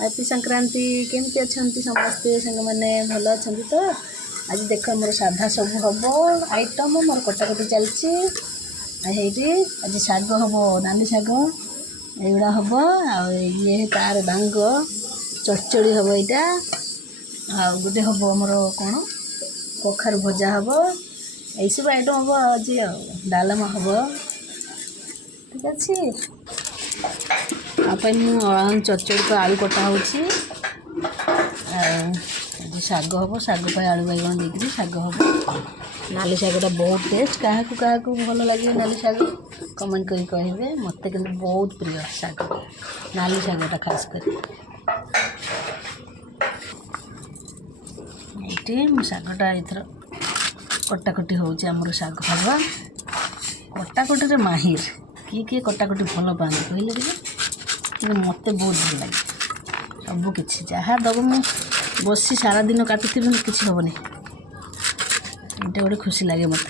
Happy Sankranti केमती अच्छा समस्ते सांग मैंने भल अच्छा तो आज देख मोर साधा सब हम आइटम मोर कटाकटी चलती आज शाग हम नाली शाग एगुड़ा हम ये तार डांग चचड़ी हम यहाँ गोटे हम आमर कौन कखार भजा हम यही सब आइटम हम आज डालमा हम ठीक अच्छे मुझे चचड़ी को आलू कटा हो शाग हम शाग आलू बैगण देकर शाग हम नाली शागटा बहुत टेस्ट क्या भल लगे नाली शाग कमेंट करी कहे मत कि बहुत प्रिय शाग नाली शागटा खास कर ये शागटा एथर कटाकटी होमर शाग भाग कटाकटी माहिर किए कटाकटी भल पाते कहले कि मत बहुत भल लगे सब किसी जहाँ दब मुझे बसी सारा दिन काटुथी किसी हेनी ये गोटे खुशी लगे मत।